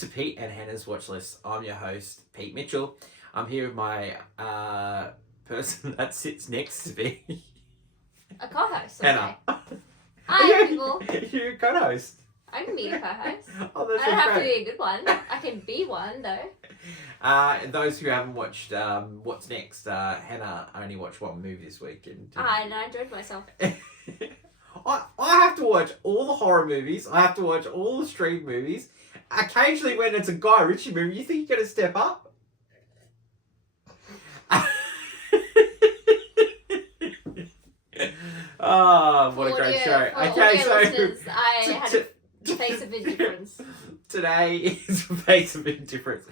to Pete and Hannah's Watch List. I'm your host, Pete Mitchell. I'm here with my person that sits next to me. A co-host. Hannah. Hi, people. You're a co-host. I can be a co-host. Oh, that's I don't have great. to be a good one. I can be one, though. Those who haven't watched What's Next, Hannah only watched one movie this week. And I enjoyed myself. I have to watch all the horror movies. I have to watch all the street movies. Occasionally, when it's a Guy Ritchie movie, you think you're going to step up? Oh, what a great show. Okay, so... I had a face of indifference. Today is a face of indifference.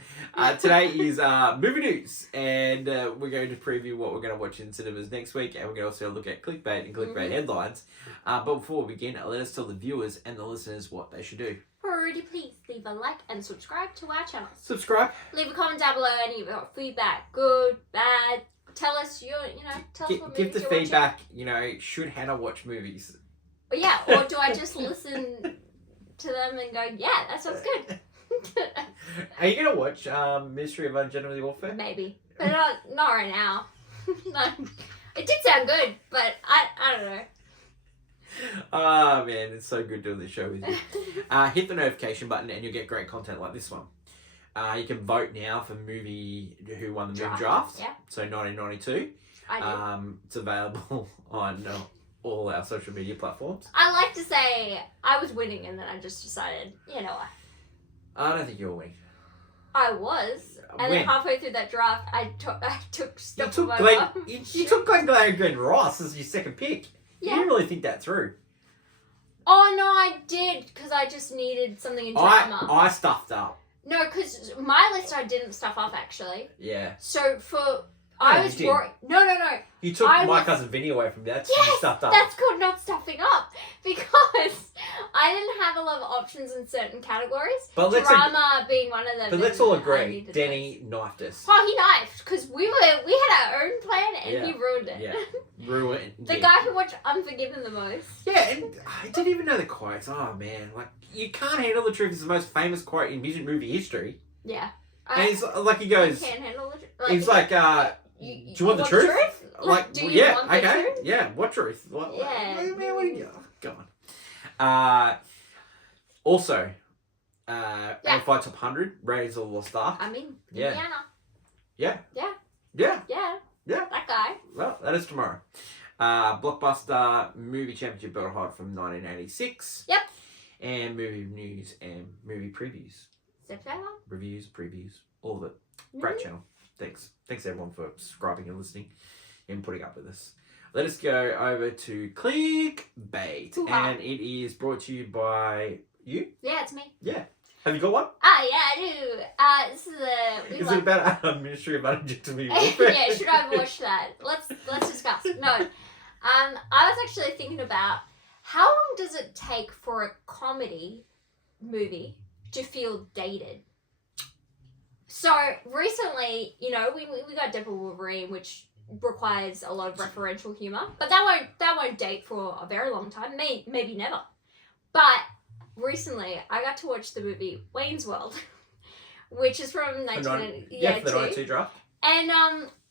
Today is movie news, and we're going to preview what we're going to watch in cinemas next week, and we're going to also look at clickbait and clickbait headlines. But before we begin, let us tell the viewers and the listeners what they should do. Pretty please leave a like and subscribe to our channel. Subscribe. Leave a comment down below any of your feedback, good, bad. Tell us tell us what movies Give the you're feedback. Should Hannah watch movies? watching. Yeah, or do I just listen to them and go, yeah, that sounds good. Are you gonna watch Mystery of Ungenital Warfare? Maybe, but not right now. No. It did sound good, but I don't know. Oh man, it's so good doing this show with you. Hit the notification button and you'll get great content like this one. You can vote now for who won the movie draft. Yeah. So 1992. I did. It's available on all our social media platforms. I like to say I was winning and then I just decided, I don't think you're winning. I was. And then halfway through that draft, I took stuff from my mum. You took Glenn Ross as your second pick. Yeah. You didn't really think that through. Oh, no, I did, because I just needed something in drama. I stuffed up. No, because my list I didn't stuff up, actually. Yeah. So I was worried. No. You took My Cousin Vinny away from that. Yes, you stuffed up. That's called not stuffing up, because I didn't have a lot of options in certain categories. But drama being one of them. But let's all agree, Denny knifed us. Oh, he knifed, because we had our own plan and he ruined it. Yeah, ruined. The guy who watched Unforgiven the most. Yeah, and I didn't even know the quotes. Oh man, you can't handle the truth is the most famous quote in movie history. Yeah. And he's like, he goes. Can't handle the truth. He's like, do you want the truth? Do you want the truth? Yeah, what truth? What, yeah. Man, what do you... Go on. Also, Amplify Top 100, Raiders of the Lost Ark. I mean, yeah. Indiana. Yeah. Yeah. That guy. Well, that is tomorrow. Blockbuster Movie Championship Belt Hot from 1986. Yep. And movie news and movie previews. September. Reviews, previews, all of it. Great channel. Thanks everyone for subscribing and listening and putting up with us. Let us go over to Clickbait. Hoo-ha. And it is brought to you by you? Yeah, it's me. Yeah. Have you got one? Yeah, I do. This is Is it about Ministry of Ungenital Warfare? Yeah, should I watch that? Let's discuss. No. I was actually thinking about how long does it take for a comedy movie to feel dated? So recently, we got Deadpool Wolverine, which requires a lot of referential humor, but that won't date for a very long time, maybe never. But recently, I got to watch the movie Wayne's World, which is from 1992 draft. And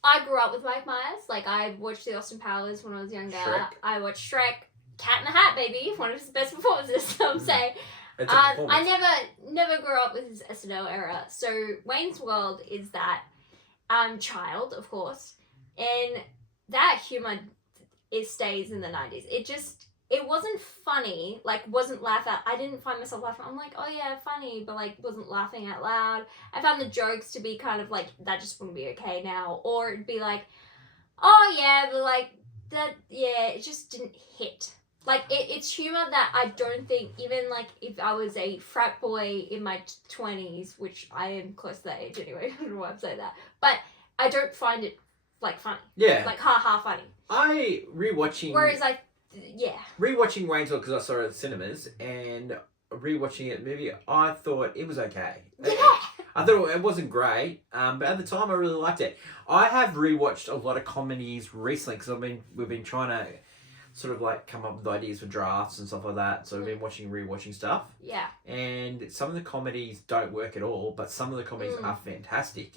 I grew up with Mike Myers. Like, I watched the Austin Powers when I was younger. Shrek. I watched Shrek, Cat in the Hat, baby, one of his best performances. I'm saying. It's a performance. I never grew up with his SNL era. So Wayne's World is that child, of course, and that humor stays in the 90s. It wasn't funny, wasn't I didn't find myself laughing. I'm like, oh yeah, funny, but wasn't laughing out loud. I found the jokes to be kind of that just wouldn't be okay now, or it'd be oh yeah, but it just didn't hit. It's humor that I don't think, even, if I was a frat boy in my 20s, which I am close to that age anyway, I don't know why I'm saying that, but I don't find it, funny. Yeah. Ha-ha funny. Rewatching Wayne's World, because I saw it at the cinemas, and rewatching it movie, I thought it was okay. Yeah. I thought it wasn't great, but at the time I really liked it. I have rewatched a lot of comedies recently, because we've been trying to sort of like come up with ideas for drafts and stuff like that. So I've been rewatching stuff. Yeah. And some of the comedies don't work at all, but some of the comedies are fantastic.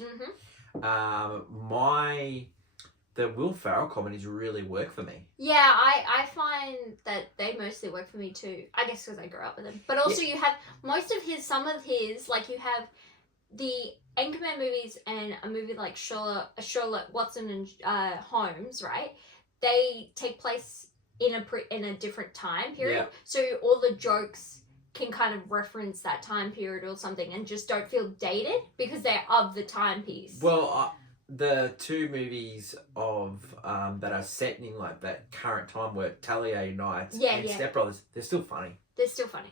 The Will Ferrell comedies really work for me. Yeah, I find that they mostly work for me too. I guess because I grew up with them. But also you have some of his, like you have the Anchorman movies and a movie like Sherlock Watson and Holmes, right? They take place in a different time period. Yeah. So all the jokes can kind of reference that time period or something and just don't feel dated because they're of the timepiece. Well, the two movies of that are set in like that current time were Talia Nights and Step Brothers. They're still funny.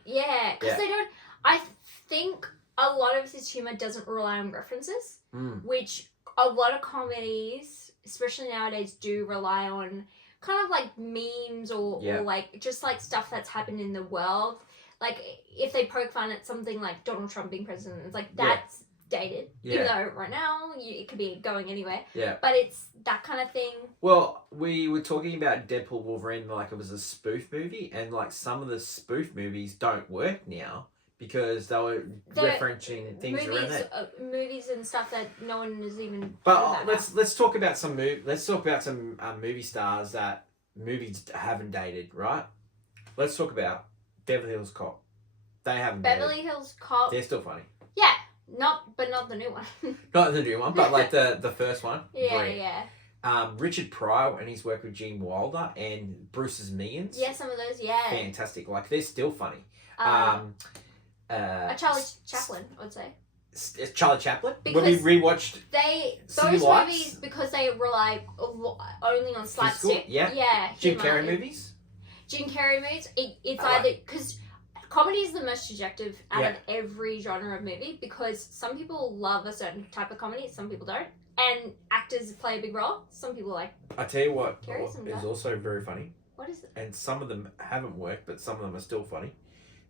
Yeah, because they don't. I think a lot of his humor doesn't rely on references, which a lot of comedies, especially nowadays, do rely on kind of like memes or like just like stuff that's happened in the world. Like if they poke fun at something like Donald Trump being president, it's like that's dated. Even though right now it could be going anywhere. Yeah. But it's that kind of thing. Well, we were talking about Deadpool Wolverine like it was a spoof movie, and like some of the spoof movies don't work now because they were referencing things around that. Movies and stuff that no one is even. But let's talk about some movie stars that movies haven't dated, right? Let's talk about Beverly Hills Cop. They haven't. Beverly Hills Cop. They're still funny. Yeah, not the new one. Not the new one, but like the first one. Yeah, great. Yeah. Richard Pryor and his work with Gene Wilder and Bruce's Millions. Yeah, some of those. Yeah. Fantastic. Like they're still funny. Charlie Chaplin, I would say. Charlie Chaplin. Because when we rewatched those movies because they rely only on slapstick. Yeah. Jim Carrey movies. Jim Carrey movies. It's either because comedy is the most subjective out of every genre of movie because some people love a certain type of comedy, some people don't, and actors play a big role. Some people like. I tell you what is also very funny. What is it? And some of them haven't worked, but some of them are still funny.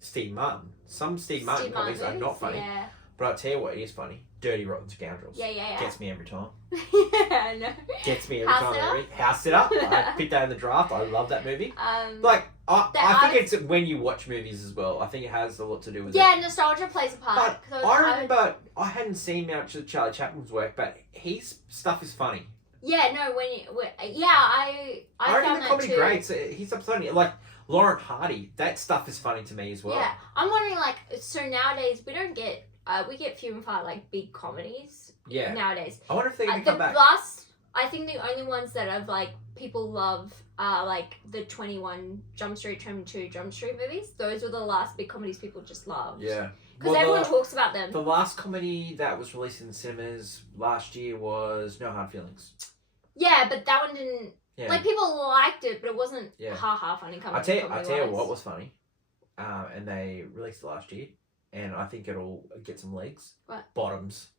Steve Martin. Some Steve Martin comedies are not funny. Yeah. But I'll tell you what is funny. Dirty Rotten Scoundrels. Yeah. Gets me every time. I know. Gets me every time. House It Up. I picked that in the draft. I love that movie. I think it's when you watch movies as well. I think it has a lot to do with it. Yeah, nostalgia plays a part. But I remember I hadn't seen much of Charlie Chaplin's work, but his stuff is funny. Yeah, no, I found the comedy too. Great. So he's funny. Like Lauren Hardy, that stuff is funny to me as well. Yeah, I'm wondering so nowadays we don't get we get few and far like big comedies. Yeah. Nowadays, I wonder if they can come back. I think the only ones that have like people love are like the 21 Jump Street, 22 Jump Street movies. Those were the last big comedies people just loved. Yeah. Because everyone talks about them. The last comedy that was released in cinemas last year was No Hard Feelings. Yeah, but that one didn't. Yeah. Like people liked it, but it wasn't funny comedy. I tell you what was funny, and they released it last year, and I think it'll get some legs. What? Bottoms.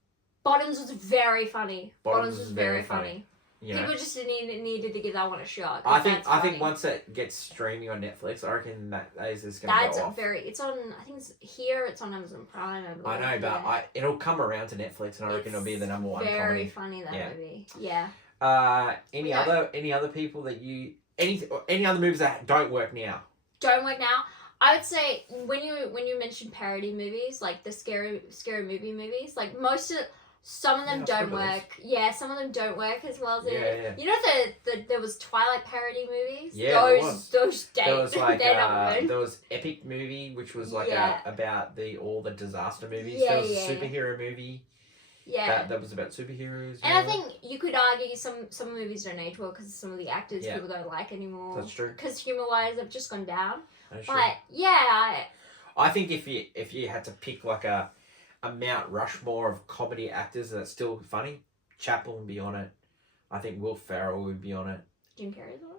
Bottoms was very funny. Bottoms was very funny. You know? People just needed to give that one a shot. I think once it gets streaming on Netflix, I reckon that is just going to go off. It's on. I think it's on Amazon Prime. I know, but it'll come around to Netflix, and I reckon it'll be the number one. Very funny that movie. Yeah. Any other people that you any other movies that don't work now? Don't work now. I would say when you mentioned parody movies, like the scary movie movies, like some of them don't work. Yeah, some of them don't work as well as it. You know there was Twilight parody movies. Yeah, those dates. There was like there was Epic movie, which was like about all the disaster movies. There was a superhero movie. Yeah, that was about superheroes. And I think you could argue some movies don't age well because some of the actors people don't like anymore. That's true. Because humor wise, they've just gone down. That's but true. I think if you had to pick like a Mount Rushmore of comedy actors that's still funny, Chaplin would be on it. I think Will Ferrell would be on it. Jim Carrey's on it.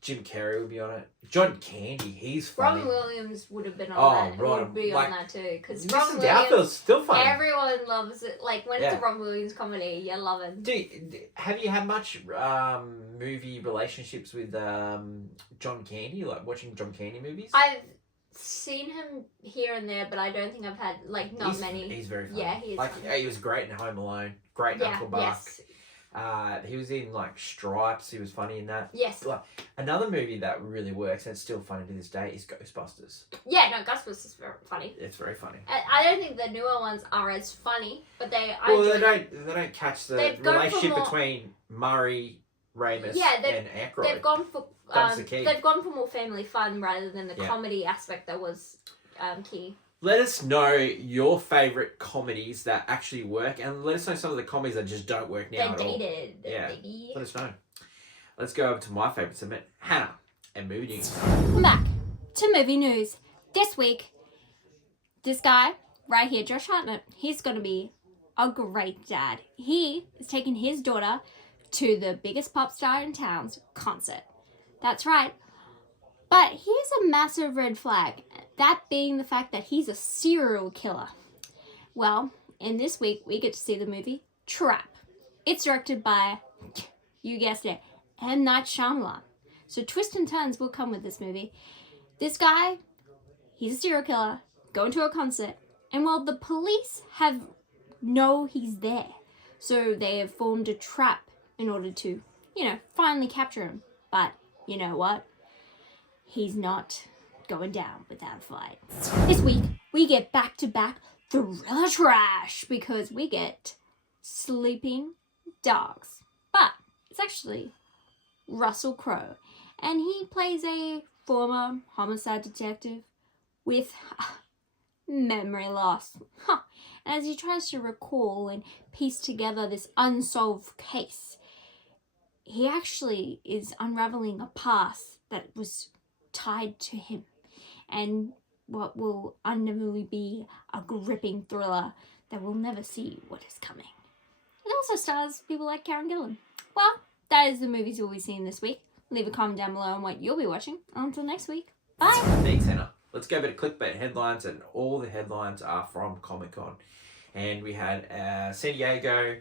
Jim Carrey would be on it. John Candy, he's funny. Robin Williams would have been on that. Would be on that too. Because Robin Williams, still funny. Everyone loves it. Like when it's a Robin Williams comedy, you love it. Have you had much movie relationships with John Candy? Like watching John Candy movies? I've seen him here and there, but I don't think I've had many. He's very funny. Yeah, he is. He was great in Home Alone. Great in Uncle Buck. Yes. He was in like Stripes. He was funny in that. Yes. Like, another movie that really works and it's still funny to this day is Ghostbusters. Yeah, no, Ghostbusters is very funny. It's very funny. I don't think the newer ones are as funny, but they. They don't catch the relationship between Murray, Ramis, and Aykroyd. They've gone for That's the key. they've gone for more family fun rather than the comedy aspect that was key. Let us know your favourite comedies that actually work, and let us know some of the comedies that just don't work now. They're dated. Let us know. Let's go over to my favourite segment, Hannah and movie news. Welcome back to movie news. This week, this guy right here, Josh Hartnett, he's going to be a great dad. He is taking his daughter to the biggest pop star in town's concert. That's right. But here's a massive red flag, that being the fact that he's a serial killer. Well, in this week, we get to see the movie Trap. It's directed by, you guessed it, M. Night Shyamalan. So twists and turns will come with this movie. This guy, he's a serial killer, going to a concert, and well, the police know he's there. So they have formed a trap in order to, finally capture him. But you know what? He's not going down without a fight. This week, we get back-to-back thriller trash because we get Sleeping Dogs. But it's actually Russell Crowe, and he plays a former homicide detective with memory loss. And as he tries to recall and piece together this unsolved case, he actually is unraveling a past that was tied to him, and what will undoubtedly be a gripping thriller that we'll never see what is coming. It also stars people like Karen Gillan. Well, that is the movies you'll be seeing this week. Leave a comment down below on what you'll be watching. Until next week, bye! Thanks, Hannah. Let's go back to clickbait headlines, and all the headlines are from Comic-Con. And we had San Diego.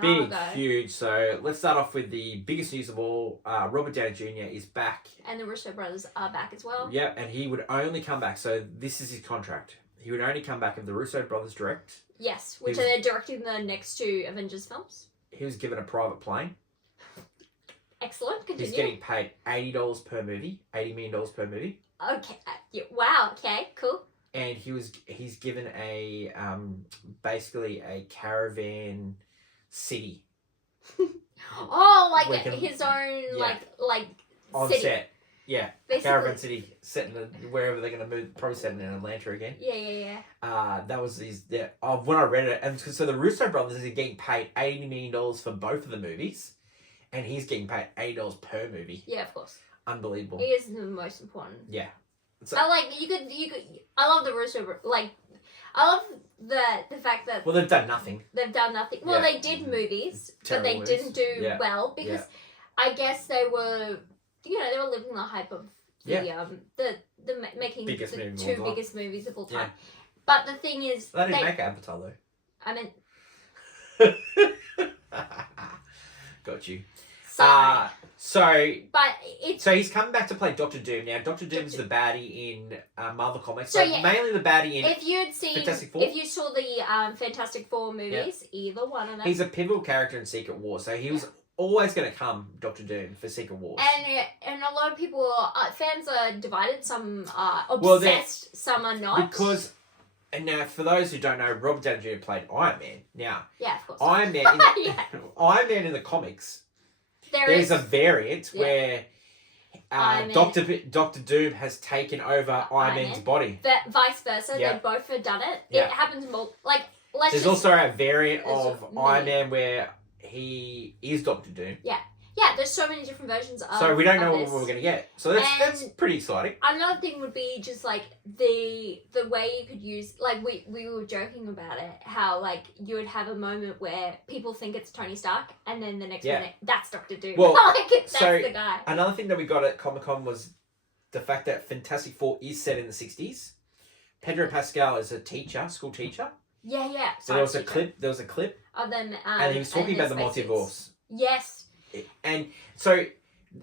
Big, huge. So let's start off with the biggest news of all. Robert Downey Jr. is back. And the Russo brothers are back as well. Yep, and he would only come back. So this is his contract. He would only come back if the Russo brothers direct. Yes, which they're directing the next two Avengers films. He was given a private plane. Excellent. Continue. He's getting paid $80 per movie. $80 million per movie. Okay. Wow. Okay. Cool. And he's given a basically a caravan city. Oh, like his own like on city. set. Yeah, basically. Caravan City, set in wherever they're going to move, probably set in Atlanta again. Yeah. That was when I read it, and so the Russo brothers are getting paid $80 million for both of the movies, and he's getting paid $80 per movie. Yeah, of course. Unbelievable. He is the most important. Yeah. So, I like you could. I love the Russo I love the fact that they've done nothing. They've done nothing. Well, they did movies, but they didn't do well because I guess they were. They were living the hype of the making biggest the movie two biggest movies of all time. But the thing is, they didn't make Avatar though. I mean, got you. Sorry. So he's coming back to play Doctor Doom now. Doctor Doom's the baddie in Marvel Comics. So mainly the baddie in Fantastic Four. If you saw the Fantastic Four movies, either one of them. He's a pivotal character in Secret War. So he was always going to come, Doctor Doom, for Secret Wars. And a lot of people, fans are divided. Some are obsessed, some are not. Because, and now for those who don't know, Robert Downey Jr. played Iron Man. Now, of course. Iron Man Iron Man in the comics, there's a variant where Doctor Doom has taken over Iron Man's body. Vice versa, they both have done it. Yeah. It happens more, There's also a variant of Iron Man where he is Doctor Doom. Yeah, there's so many different versions of So we don't know this. what we're going to get. So that's pretty exciting. Another thing would be just the way you could use, we were joking about it, how you would have a moment where people think it's Tony Stark and then the next minute that's Doctor Doom. Well, that's the guy. Another thing that we got at Comic-Con was the fact that Fantastic Four is set in the 60s. Pedro Pascal is a school teacher. Yeah. So there was a clip of them, and he was talking about the multiverse. Yes. And so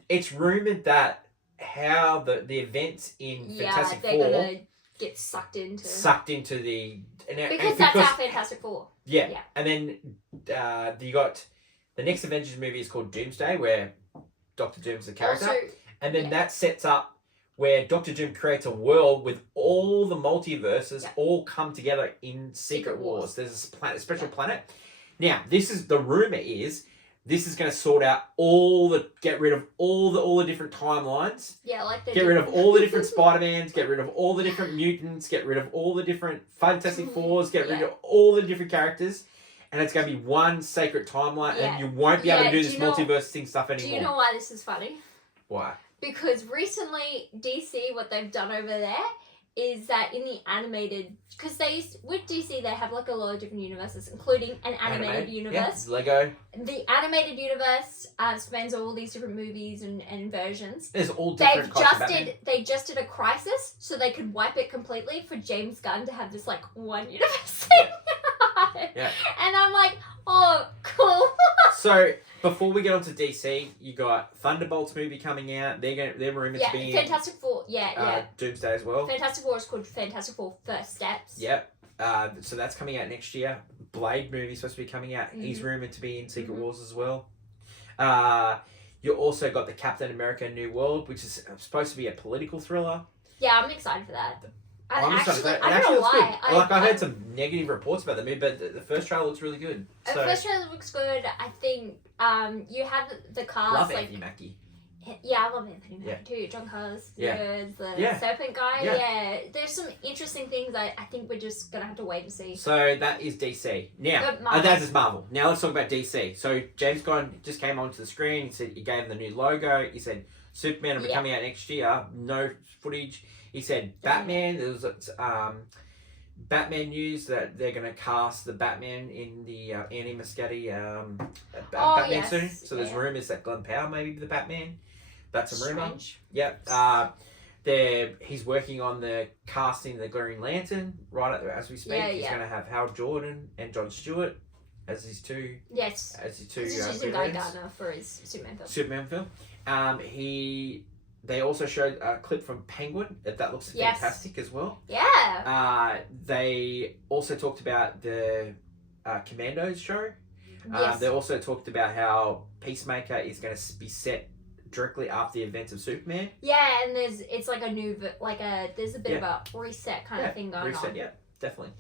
it's rumored that how the events in Fantastic Four they're gonna get sucked into the because that's our Fantastic Four. Yeah. And then you got The next Avengers movie is called Doomsday, where Doctor Doom's the character. Also, And then yeah. that sets up where Doctor Doom creates a world with all the multiverses Yeah. all come together in Secret Secret Wars. Wars. There's a planet, a special Yeah. planet. Now, this is the rumor is this is going to sort out get rid of all the different timelines. Yeah, like they Get did. rid of all the different Spider-Mans, get rid of all the different mutants, get rid of all the different Fantastic Fours, get rid Yeah. of all the different characters. And it's going to be one sacred timeline, Yeah. and you won't be able to Yeah, do do this you know- multiverse thing stuff Do anymore. you know why this is funny? Why? Because recently DC, what they've done over there is that in the animated, because with DC they have like a lot of different universes, including an animated universe. Yeah, Lego. The animated universe spans all these different movies and versions. There's all different kinds of Batman. They just did a crisis so they could wipe it completely for James Gunn to have this like one universe thing. Yeah. And I'm like, oh, cool. So before we get on to DC, you got Thunderbolts movie coming out. They're rumored Yeah, to be Fantastic Four. in Yeah. Doomsday as well. Fantastic Four is called Fantastic Four First Steps. Yep. So that's coming out next year. Blade movie supposed to be coming out. He's rumored to be in Secret Wars as well. You also got the Captain America New World, which is supposed to be a political thriller. Yeah, I'm excited for that. I'm excited for that. It I actually don't know looks why. good. I heard some negative reports about the movie, but the first trailer looks really good. The So first trailer looks good. I think you have the cast love like Anthony Mackie. yeah, I love Anthony Mackie Yeah. too. John Carlos, Yeah. the Yeah. serpent guy. Yeah. Yeah. There's some interesting things. I think we're just gonna have to wait and see. So that is DC. Now, But Marvel. that's just Marvel. Now let's talk about DC. So James Gunn just came onto the screen. He said he gave them the new logo. He said Superman will be Yeah. coming out next year. No footage. He said Batman. There was Batman news that they're going to cast the Batman in the Annie Muschietti Batman yes. soon. So there's Yeah. rumors that Glenn Powell may be the Batman. That's a rumor. Strange. Yep. He's working on the casting of the Green Lantern right as we speak. Yeah, He's yeah. going to have Hal Jordan and Jon Stewart as his two Yes. Green He's using Guy Lanterns. Gardner for his Superman film. Superman film. They also showed a clip from Penguin that looks Yes. fantastic as well. Yeah. They also talked about the Commandos show. Yes. They also talked about how Peacemaker is going to be set directly after the events of Superman. Yeah, and it's like a new there's a bit of a reset kind of thing going Reset, on. yeah, definitely.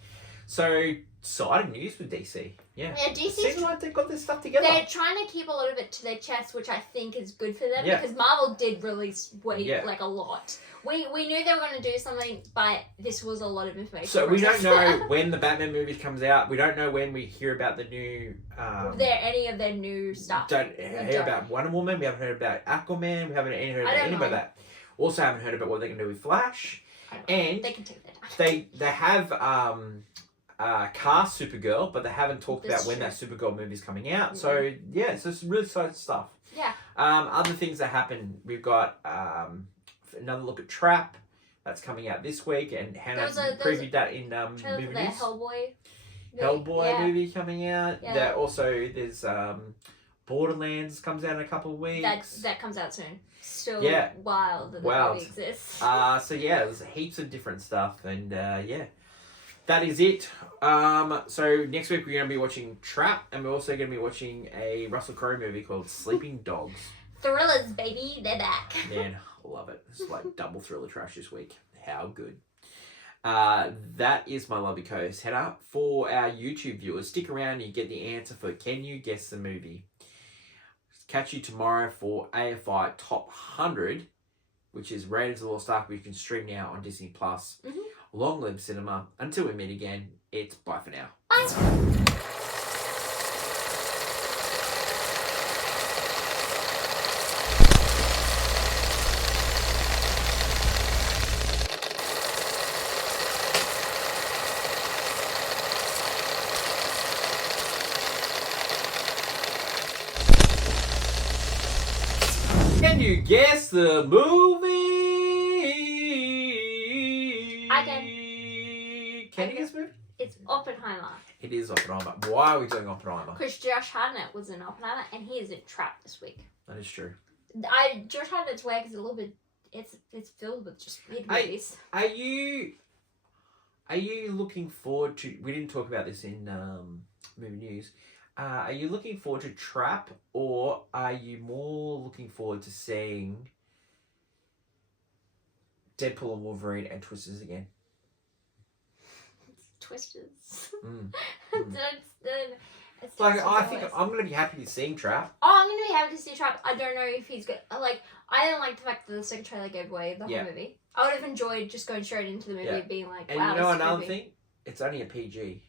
So, exciting news with DC. Yeah. Yeah, It DC's seems like they've got this stuff together. they're trying to keep a lot of it to their chest, which I think is good for them Yeah. because Marvel did release Yeah. like a lot. We knew they were going to do something, but this was a lot of information. So for we don't us. know when the Batman movie comes out. We don't know when we hear about the new. Any of their new stuff. Don't hear about Wonder Woman. We haven't heard about Aquaman. We haven't heard about I don't any of know. that. Also, haven't heard about what they're going to do with Flash. I don't know. And They can take their time. They have cast Supergirl, but they haven't talked That's about when true. that Supergirl movie is coming out. So yeah, so it's really exciting stuff. Yeah. Other things that happen, we've got another look at Trap. That's coming out this week, and Hannah There was a previewed that in Trailer movie for the news. Hellboy. Hellboy movie coming out. Yeah. There's Borderlands comes out in a couple of weeks. That comes out soon. Still Yeah. wild that Wild. movie exists. So yeah, there's heaps of different stuff, and yeah, that is it. So next week we're gonna be watching Trap, and we're also gonna be watching a Russell Crowe movie called Sleeping Dogs. Thrillers, baby, they're back. Man, I love it. It's like double thriller trash this week. How good. That is my lovely co-host Heather. For our YouTube viewers, stick around and you get the answer for Can You Guess the Movie? Catch you tomorrow for AFI Top 100, which is Raiders of the Lost Ark, which you can stream now on Disney+. Plus. Long live cinema. Until we meet again, it's bye for now. Bye. Can you guess the movie? I can. Can you guess the movie? It's Oppenheimer. It is Oppenheimer. Why are we doing Oppenheimer? Because Josh Hartnett was in Oppenheimer, and he is in Trap this week. That is true. Josh Hartnett's work is a little bit. It's filled with just weird movies. Are you looking forward to? We didn't talk about this in movie news. Are you looking forward to Trap, or are you more looking forward to seeing Deadpool and Wolverine and Twisters again? Twisters. Mm. It's Like, just I think always- I'm going to be happy to see Trap. Oh, I'm gonna be happy to see Trap. I don't know if he's good. Like, I didn't like the fact that the second trailer gave away the whole Yeah. movie. I would have enjoyed just going straight into the movie Yeah. and being like, And wow, you know this is another creepy. thing? It's only a PG.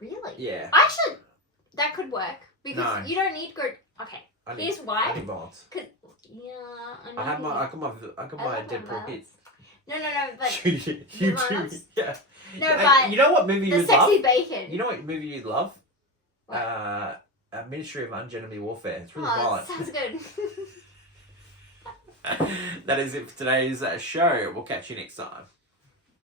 Really? Yeah. Actually, that could work because No. you don't need good. Okay, I need, here's I why. need violence. Cause yeah, I know. I got my I love Deadpool violence. hits. No, But you do. violence? Yeah. no, Yeah, but you know what movie the you'd love? sexy bacon. You know what movie you'd love? What? Ministry of Ungenemy Warfare. It's really Oh, violent. sounds good. That is it for today's show. We'll catch you next time.